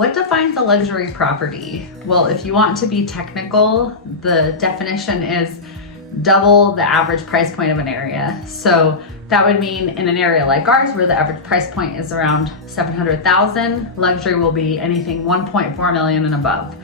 What defines a luxury property? Well, if you want to be technical, the definition is double the average price point of an area. So that would mean in an area like ours, where the average price point is around 700,000, luxury will be anything 1.4 million and above.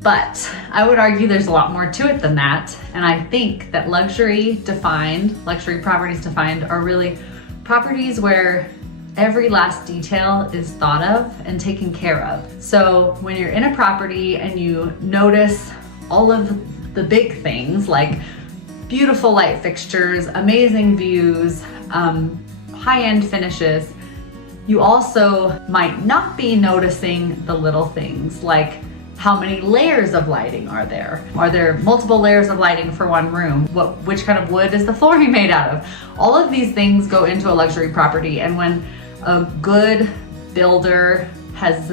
But I would argue there's a lot more to it than that. And I think that luxury properties defined are really properties where every last detail is thought of and taken care of. So when you're in a property and you notice all of the big things like beautiful light fixtures, amazing views, high-end finishes, you also might not be noticing the little things like how many layers of lighting are there? Are there multiple layers of lighting for one room? Which kind of wood is the flooring made out of? All of these things go into a luxury property, and when a good builder has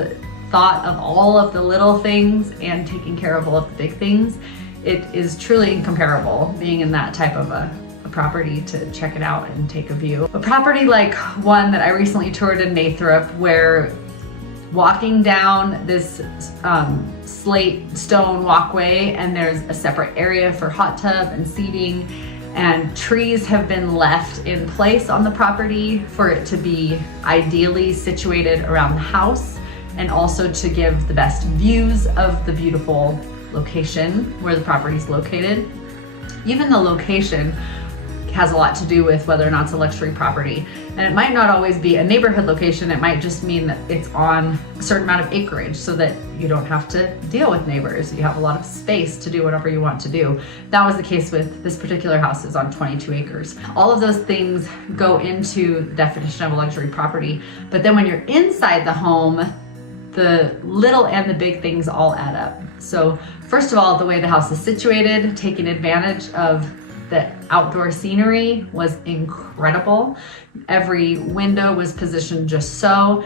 thought of all of the little things and taken care of all of the big things, it is truly incomparable being in that type of a property to check it out and take a view. A property like one that I recently toured in Nathrop, where walking down this slate stone walkway, and there's a separate area for hot tub and seating, and trees have been left in place on the property for it to be ideally situated around the house, and also to give the best views of the beautiful location where the property is located. Even the location has a lot to do with whether or not it's a luxury property. And it might not always be a neighborhood location. It might just mean that it's on a certain amount of acreage so that you don't have to deal with neighbors. You have a lot of space to do whatever you want to do. That was the case with this particular house. Is on 22 acres. All of those things go into the definition of a luxury property. But then when you're inside the home, the little and the big things all add up. So first of all, the way the house is situated, taking advantage of the outdoor scenery was incredible. Every window was positioned just so.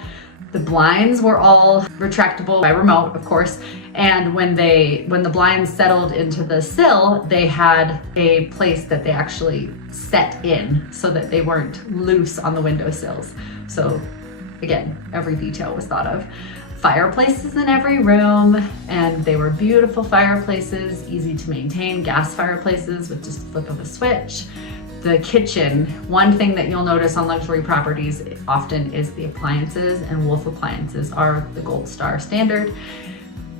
The blinds were all retractable by remote, of course. And when the blinds settled into the sill, they had a place that they actually set in so that they weren't loose on the windowsills. So again, every detail was thought of. Fireplaces in every room, and they were beautiful fireplaces, easy to maintain, gas fireplaces with just a flip of a switch. The kitchen, one thing that you'll notice on luxury properties often is the appliances, and Wolf appliances are the gold star standard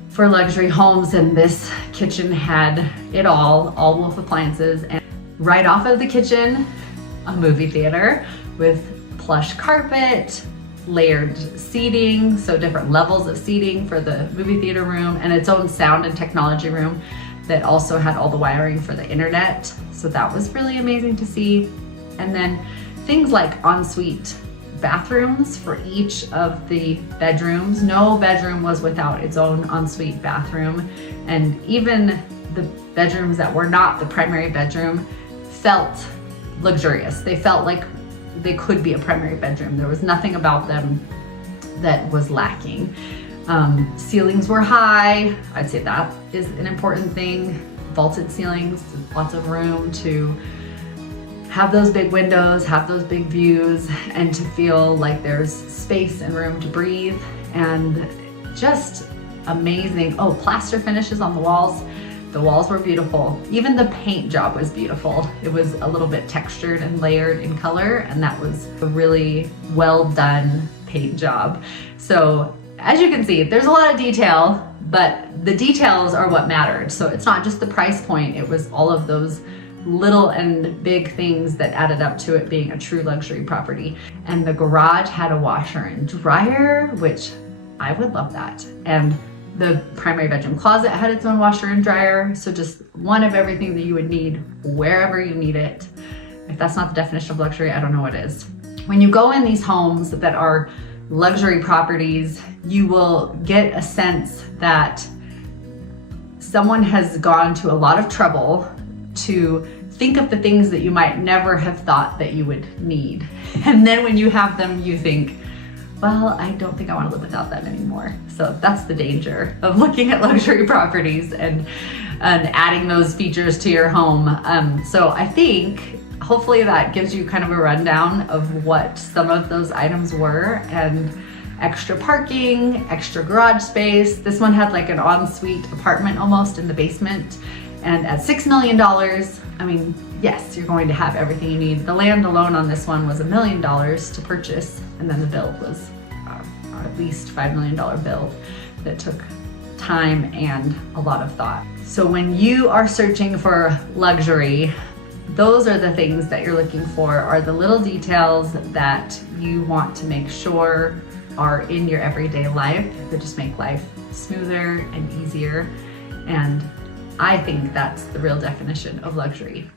for luxury homes, and this kitchen had it all Wolf appliances. And right off of the kitchen, a movie theater with plush carpet, layered seating, so different levels of seating for the movie theater room, and its own sound and technology room that also had all the wiring for the internet. So that was really amazing to see. And then things like ensuite bathrooms for each of the bedrooms. No bedroom was without its own ensuite bathroom. And even the bedrooms that were not the primary bedroom felt luxurious. They felt like they could be a primary bedroom. There was nothing about them that was lacking. Ceilings were high. I'd say that is an important thing. Vaulted ceilings, lots of room to have those big windows, have those big views, and to feel like there's space and room to breathe, and just amazing. Oh, plaster finishes on the walls. The walls were beautiful. Even the paint job was beautiful. It was a little bit textured and layered in color, and that was a really well done paint job. So as you can see, there's a lot of detail, but the details are what mattered. So it's not just the price point, it was all of those little and big things that added up to it being a true luxury property. And the garage had a washer and dryer, which I would love that. And the primary bedroom closet had its own washer and dryer. So just one of everything that you would need wherever you need it. If that's not the definition of luxury, I don't know what is. When you go in these homes that are luxury properties, you will get a sense that someone has gone to a lot of trouble to think of the things that you might never have thought that you would need. And then when you have them, you think, well, I don't think I want to live without them anymore. So that's the danger of looking at luxury properties and adding those features to your home. So I think hopefully that gives you kind of a rundown of what some of those items were, and extra parking, extra garage space. This one had like an ensuite apartment almost in the basement. And at $6 million, I mean, yes, you're going to have everything you need. The land alone on this one was $1 million to purchase, and then the build was at least $5 million build that took time and a lot of thought. So when you are searching for luxury, those are the things that you're looking for, are the little details that you want to make sure are in your everyday life that just make life smoother and easier. And I think that's the real definition of luxury.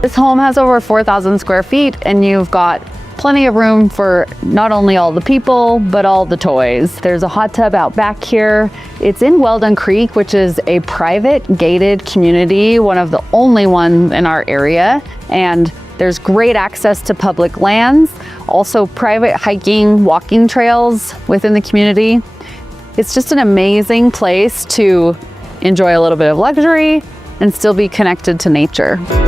This home has over 4,000 square feet, and you've got plenty of room for not only all the people, but all the toys. There's a hot tub out back here. It's in Weldon Creek, which is a private gated community, one of the only ones in our area. And there's great access to public lands, also private hiking, walking trails within the community. It's just an amazing place to enjoy a little bit of luxury and still be connected to nature.